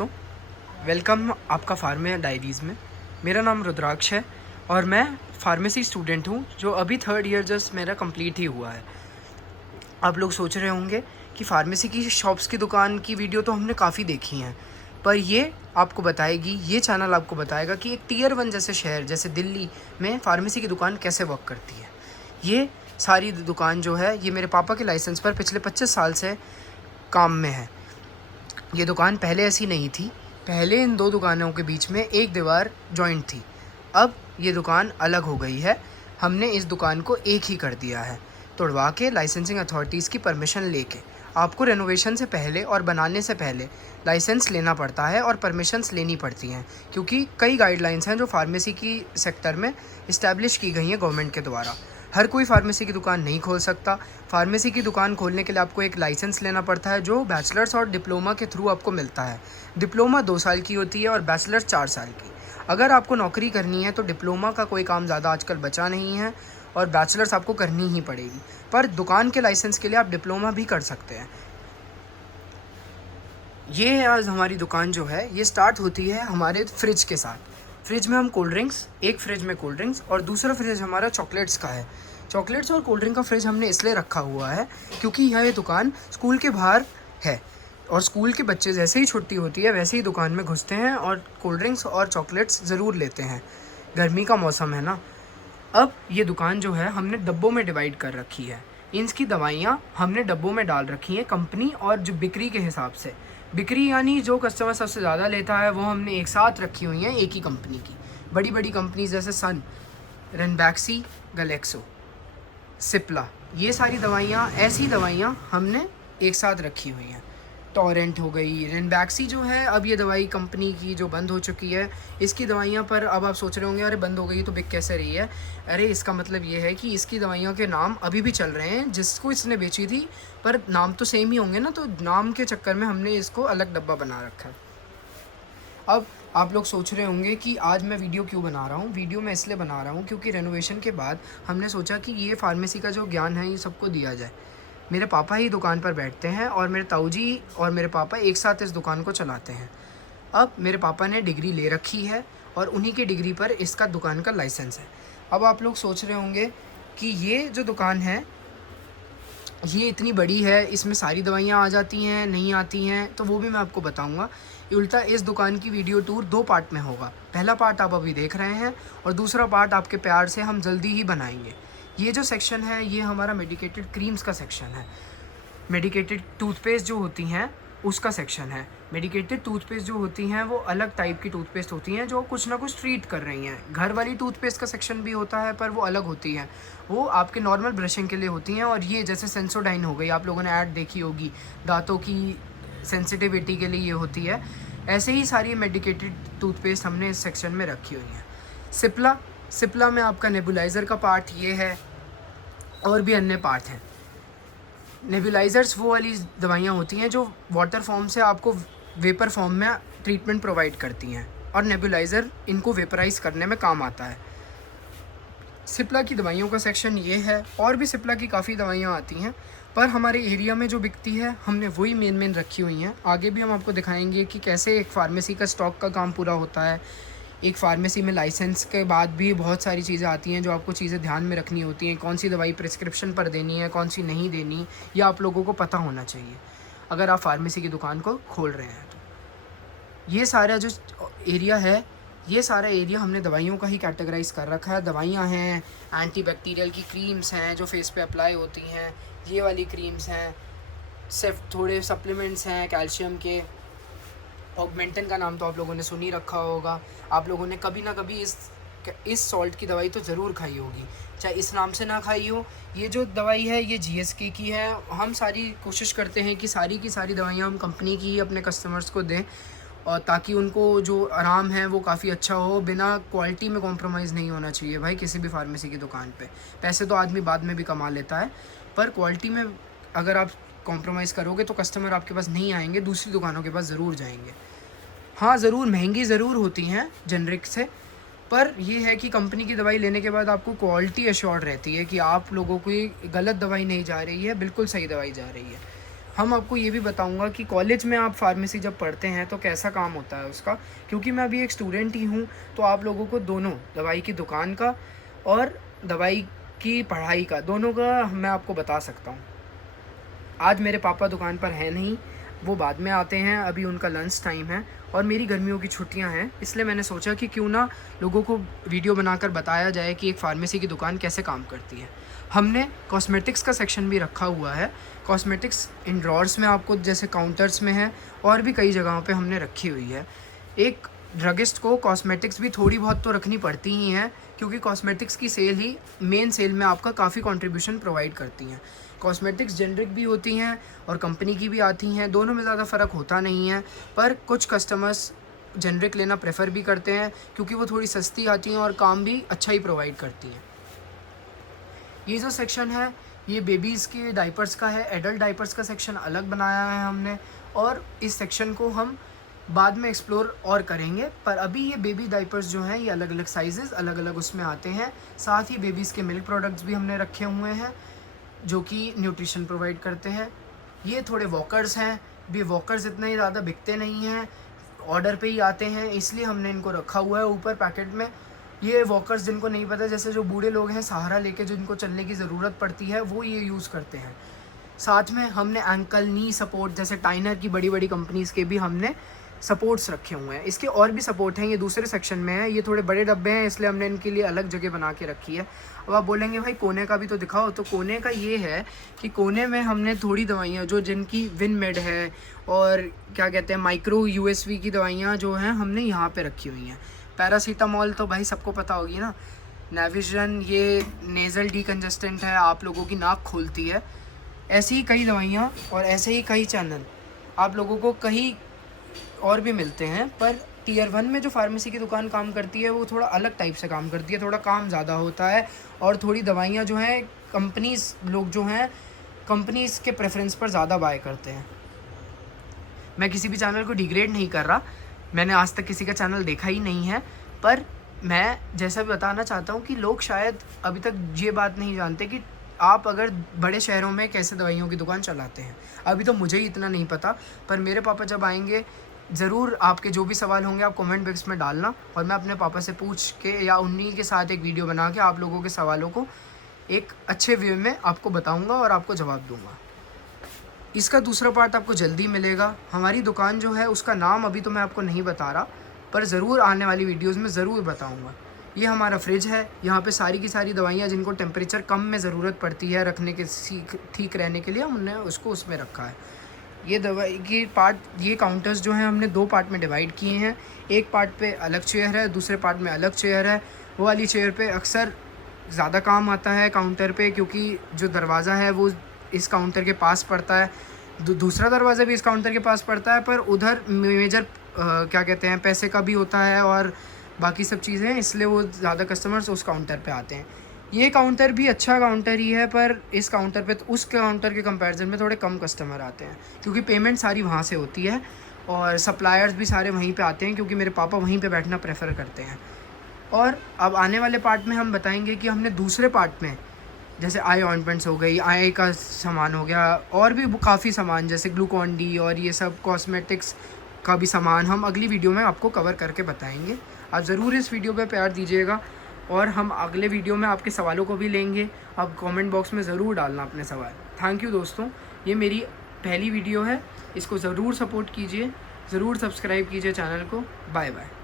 दोस्तों, वेलकम आपका pharma diaries में। मेरा नाम रुद्राक्ष है और मैं फार्मेसी स्टूडेंट हूँ जो अभी थर्ड ईयर जस्ट मेरा कंप्लीट ही हुआ है। आप लोग सोच रहे होंगे कि फार्मेसी की शॉप्स की दुकान की वीडियो तो हमने काफ़ी देखी हैं, पर ये चैनल आपको बताएगा कि एक टियर 1 जैसे शहर जैसे दिल्ली में फार्मेसी की दुकान कैसे वर्क करती है। ये सारी दुकान जो है ये मेरे पापा के लाइसेंस पर पिछले 25 साल से काम में है। ये दुकान पहले ऐसी नहीं थी। पहले इन दो दुकानों के बीच में एक दीवार जॉइंट थी। अब ये दुकान अलग हो गई है। हमने इस दुकान को एक ही कर दिया है, तोड़वा के लाइसेंसिंग अथॉरिटीज़ की परमिशन लेके। आपको रेनोवेशन से पहले और बनाने से पहले लाइसेंस लेना पड़ता है और परमिशंस लेनी पड़ती हैं, क्योंकि कई गाइडलाइंस हैं जो फार्मेसी की सेक्टर में इस्टेब्लिश की गई हैं गवर्नमेंट के द्वारा। हर कोई फार्मेसी की दुकान नहीं खोल सकता। फार्मेसी की दुकान खोलने के लिए आपको एक लाइसेंस लेना पड़ता है जो बैचलर्स और डिप्लोमा के थ्रू आपको मिलता है। डिप्लोमा 2 साल की होती है और बैचलर्स 4 साल की। अगर आपको नौकरी करनी है तो डिप्लोमा का कोई काम ज़्यादा आजकल बचा नहीं है और बैचलर्स आपको करनी ही पड़ेगी, पर दुकान के लाइसेंस के लिए आप डिप्लोमा भी कर सकते हैं। ये है आज हमारी दुकान जो है, ये स्टार्ट होती है हमारे फ्रिज के साथ। फ्रिज में हम कोल्ड ड्रिंक्स, एक फ्रिज में कोल्ड ड्रिंक्स और दूसरा फ्रिज हमारा चॉकलेट्स का है। चॉकलेट्स और कोल्ड ड्रिंक का फ्रिज हमने इसलिए रखा हुआ है क्योंकि यह दुकान स्कूल के बाहर है और स्कूल के बच्चे जैसे ही छुट्टी होती है वैसे ही दुकान में घुसते हैं और कोल्ड ड्रिंक्स और चॉकलेट्स ज़रूर लेते हैं। गर्मी का मौसम है ना। अब ये दुकान जो है हमने डब्बों में डिवाइड कर रखी है। इनकी दवाइयाँ हमने डब्बों में डाल रखी हैं कंपनी और जो बिक्री के हिसाब से। बिक्री यानी जो कस्टमर सबसे ज़्यादा लेता है वो हमने एक साथ रखी हुई हैं एक ही कंपनी की। बड़ी बड़ी कंपनीज जैसे सन, रेनबैक्सी, गलेक्सो, सिप्ला, ये सारी दवाइयाँ, ऐसी दवाइयाँ हमने एक साथ रखी हुई हैं। टॉरेंट हो गई, रेनबैक्सी जो है अब ये दवाई कंपनी की जो बंद हो चुकी है, इसकी दवाइयाँ पर अब आप सोच रहे होंगे अरे बंद हो गई तो बिक कैसे रही है। अरे इसका मतलब ये है कि इसकी दवाइयों के नाम अभी भी चल रहे हैं जिसको इसने बेची थी, पर नाम तो सेम ही होंगे ना, तो नाम के चक्कर में हमने इसको अलग डब्बा बना रखा है। अब आप लोग सोच रहे होंगे कि आज मैं वीडियो क्यों बना रहा हूँ। वीडियो मैं इसलिए बना रहा हूँ क्योंकि रेनोवेशन के बाद हमने सोचा कि ये फार्मेसी का जो ज्ञान है ये सबको दिया जाए। मेरे पापा ही दुकान पर बैठते हैं और मेरे ताऊजी और मेरे पापा एक साथ इस दुकान को चलाते हैं। अब मेरे पापा ने डिग्री ले रखी है और उन्हीं की डिग्री पर इसका दुकान का लाइसेंस है। अब आप लोग सोच रहे होंगे कि ये जो दुकान है ये इतनी बड़ी है, इसमें सारी दवाइयाँ आ जाती हैं, नहीं आती हैं, तो वो भी मैं आपको बताऊँगा। उल्टा इस दुकान की वीडियो टूर 2 पार्ट में होगा। पहला पार्ट आप अभी देख रहे हैं और दूसरा पार्ट आपके प्यार से हम जल्दी ही बनाएंगे। ये जो सेक्शन है ये हमारा मेडिकेटेड क्रीम्स का सेक्शन है। मेडिकेटेड टूथपेस्ट जो होती हैं उसका सेक्शन है। मेडिकेटेड टूथपेस्ट जो होती हैं वो अलग टाइप की टूथपेस्ट होती हैं जो कुछ ना कुछ ट्रीट कर रही हैं। घर वाली टूथपेस्ट का सेक्शन भी होता है पर वो अलग होती हैं, वो आपके नॉर्मल ब्रशिंग के लिए होती हैं। और ये जैसे सेंसोडाइन हो गई, आप लोगों ने ऐड देखी होगी, दांतों की सेंसिटिविटी के लिए ये होती है। ऐसे ही सारी मेडिकेटेड टूथपेस्ट हमने इस सेक्शन में रखी हुई हैं। सिप्ला में आपका नेबुलाइज़र का पार्ट ये है और भी अन्य पार्ट हैं। नेबुलाइज़र्स वो वाली दवाइयाँ होती हैं जो वाटर फॉर्म से आपको वेपर फॉर्म में ट्रीटमेंट प्रोवाइड करती हैं और नेबुलाइज़र इनको वेपराइज़ करने में काम आता है। सिप्ला की दवाइयों का सेक्शन ये है और भी सिप्ला की काफ़ी दवाइयाँ आती हैं, पर हमारे एरिया में जो बिकती है हमने वही मेन रखी हुई हैं। आगे भी हम आपको दिखाएंगे कि कैसे एक फार्मेसी का स्टॉक का काम पूरा होता है। एक फार्मेसी में लाइसेंस के बाद भी बहुत सारी चीज़ें आती हैं जो आपको चीज़ें ध्यान में रखनी होती हैं। कौन सी दवाई प्रिस्क्रिप्शन पर देनी है, कौन सी नहीं देनी, यह आप लोगों को पता होना चाहिए अगर आप फार्मेसी की दुकान को खोल रहे हैं तो। ये सारा जो एरिया है, ये सारा एरिया हमने दवाइयों का ही कैटेगराइज़ कर रखा है। दवाइयाँ हैं, एंटीबैक्टीरियल की क्रीम्स हैं जो फेस पे अप्लाई होती हैं, ये वाली क्रीम्स हैं, सिर्फ थोड़े सप्लीमेंट्स हैं कैल्शियम के। ऑगमेंटन का नाम तो आप लोगों ने सुन ही रखा होगा। आप लोगों ने कभी ना कभी इस सॉल्ट की दवाई तो ज़रूर खाई होगी, चाहे इस नाम से ना खाई हो। ये जो दवाई है ये GSK की है। हम सारी कोशिश करते हैं कि सारी की सारी दवाइयाँ हम कंपनी की ही अपने कस्टमर्स को दें और ताकि उनको जो आराम है वो काफ़ी अच्छा हो। बिना क्वालिटी में कॉम्प्रोमाइज़ नहीं होना चाहिए भाई किसी भी फार्मेसी की दुकान पे। पैसे तो आदमी बाद में भी कमा लेता है, पर क्वालिटी में अगर आप कॉम्प्रोमाइज़ करोगे तो कस्टमर आपके पास नहीं आएंगे, दूसरी दुकानों के पास ज़रूर जाएंगे। हाँ ज़रूर महंगी ज़रूर होती हैं जेनरिक से, पर यह है कि कंपनी की दवाई लेने के बाद आपको क्वालिटी एश्योर्ड रहती है कि आप लोगों की गलत दवाई नहीं जा रही है, बिल्कुल सही दवाई जा रही है। हम आपको ये भी बताऊंगा कि कॉलेज में आप फार्मेसी जब पढ़ते हैं तो कैसा काम होता है उसका, क्योंकि मैं अभी एक स्टूडेंट ही हूँ। तो आप लोगों को दोनों दवाई की दुकान का और दवाई की पढ़ाई का, दोनों का मैं आपको बता सकता हूँ। आज मेरे पापा दुकान पर हैं नहीं, वो बाद में आते हैं, अभी उनका लंच टाइम है और मेरी गर्मियों की छुट्टियां हैं, इसलिए मैंने सोचा कि क्यों ना लोगों को वीडियो बनाकर बताया जाए कि एक फार्मेसी की दुकान कैसे काम करती है। हमने कॉस्मेटिक्स का सेक्शन भी रखा हुआ है। कॉस्मेटिक्स इन ड्रॉर्स में आपको जैसे काउंटर्स में है और भी कई जगहों पे हमने रखी हुई है। एक ड्रगिस्ट को कॉस्मेटिक्स भी थोड़ी बहुत तो रखनी पड़ती ही हैं, क्योंकि कॉस्मेटिक्स की सेल ही मेन सेल में आपका काफ़ी कंट्रीब्यूशन प्रोवाइड करती हैं। कॉस्मेटिक्स जेनरिक भी होती हैं और कंपनी की भी आती हैं, दोनों में ज़्यादा फ़र्क होता नहीं है। पर कुछ कस्टमर्स जेनरिक लेना प्रेफर भी करते हैं क्योंकि वो थोड़ी सस्ती आती हैं और काम भी अच्छा ही प्रोवाइड करती हैं। ये जो सेक्शन है ये बेबीज़ के डाइपर्स का है। एडल्ट डाइपर्स का सेक्शन अलग बनाया है हमने, और इस सेक्शन को हम बाद में एक्सप्लोर और करेंगे। पर अभी ये बेबी डाइपर्स जो हैं ये अलग अलग साइजेस अलग अलग उसमें आते हैं। साथ ही बेबीज़ के मिल्क प्रोडक्ट्स भी हमने रखे हुए हैं जो कि न्यूट्रिशन प्रोवाइड करते हैं। ये थोड़े वॉकर्स हैं, भी वॉकर्स इतने ही ज़्यादा बिकते नहीं हैं, ऑर्डर पे ही आते हैं, इसलिए हमने इनको रखा हुआ है ऊपर पैकेट में। ये वॉकर्स जिनको नहीं पता, जैसे जो बूढ़े लोग हैं सहारा लेके जिनको चलने की ज़रूरत पड़ती है, वो ये यूज़ करते हैं। साथ में हमने एंकल नी सपोर्ट जैसे टाइनर की बड़ी बड़ी कंपनीज़ के भी हमने सपोर्ट्स रखे हुए हैं। इसके और भी सपोर्ट हैं, ये दूसरे सेक्शन में है। ये थोड़े बड़े डब्बे हैं इसलिए हमने इनके लिए अलग जगह बना के रखी है। अब आप बोलेंगे भाई कोने का भी तो दिखाओ, तो कोने का ये है कि कोने में हमने थोड़ी दवाइयाँ जो जिनकी विनमेड है और क्या कहते हैं माइक्रो यूएसवी की दवाइयाँ जो हैं हमने यहाँ पे रखी हुई हैं। पैरासीटामॉल तो भाई सबको पता होगी ना, नेविजन ये नेज़ल डीकंजेस्टेंट है, आप लोगों की नाक खोलती है। ऐसी ही कई दवाइयाँ और ऐसे ही कई चैनल आप लोगों को कहीं और भी मिलते हैं। पर टीयर 1 में जो फार्मेसी की दुकान काम करती है वो थोड़ा अलग टाइप से काम करती है, थोड़ा काम ज़्यादा होता है और थोड़ी दवाइयाँ जो हैं कंपनीज़ लोग जो हैं कंपनीज़ के प्रेफरेंस पर ज़्यादा बाय करते हैं। मैं किसी भी चैनल को डिग्रेड नहीं कर रहा, मैंने आज तक किसी का चैनल देखा ही नहीं है, पर मैं जैसा भी बताना चाहता हूँ कि लोग शायद अभी तक ये बात नहीं जानते कि आप अगर बड़े शहरों में कैसे दवाइयों की दुकान चलाते हैं। अभी तो मुझे ही इतना नहीं पता, पर मेरे पापा जब आएंगे ज़रूर आपके जो भी सवाल होंगे आप कमेंट बॉक्स में डालना, और मैं अपने पापा से पूछ के या उन्हीं के साथ एक वीडियो बना के आप लोगों के सवालों को एक अच्छे वे में आपको बताऊंगा और आपको जवाब दूंगा। इसका दूसरा पार्ट आपको जल्दी मिलेगा। हमारी दुकान जो है उसका नाम अभी तो मैं आपको नहीं बता रहा, पर ज़रूर आने वाली वीडियोज़ में ज़रूर बताऊँगा। ये हमारा फ्रिज है, यहाँ पे सारी की सारी दवाइयाँ जिनको टेम्परेचर कम में ज़रूरत पड़ती है रखने के ठीक रहने के लिए, हमने उसको उसमें रखा है। ये दवाई की पार्ट, ये काउंटर्स जो हैं हमने 2 पार्ट में डिवाइड किए हैं। एक पार्ट पे अलग चेयर है, दूसरे पार्ट में अलग चेयर है। वो वाली चेयर पे अक्सर ज़्यादा काम आता है काउंटर पे, क्योंकि जो दरवाज़ा है वो इस काउंटर के पास पड़ता है, दूसरा दरवाज़ा भी इस काउंटर के पास पड़ता है, पर उधर मेजर क्या कहते हैं पैसे का भी होता है और बाकी सब चीज़ें, इसलिए वो ज़्यादा कस्टमर्स उस काउंटर पे आते हैं। ये काउंटर भी अच्छा काउंटर ही है, पर इस काउंटर पे उस काउंटर के कंपैरिजन में थोड़े कम कस्टमर आते हैं, क्योंकि पेमेंट सारी वहाँ से होती है और सप्लायर्स भी सारे वहीं पे आते हैं, क्योंकि मेरे पापा वहीं पे बैठना प्रेफर करते हैं। और अब आने वाले पार्ट में हम बताएंगे कि हमने दूसरे पार्ट में जैसे आई ऑइंटमेंट्स हो गई, आई का सामान हो गया, और भी काफ़ी सामान जैसे ग्लूकॉन डी और ये सब कॉस्मेटिक्स का भी सामान हम अगली वीडियो में आपको कवर करके बताएंगे। आप ज़रूर इस वीडियो पे प्यार दीजिएगा और हम अगले वीडियो में आपके सवालों को भी लेंगे। आप कमेंट बॉक्स में ज़रूर डालना अपने सवाल। थैंक यू दोस्तों, ये मेरी पहली वीडियो है, इसको ज़रूर सपोर्ट कीजिए, ज़रूर सब्सक्राइब कीजिए चैनल को। Bye bye.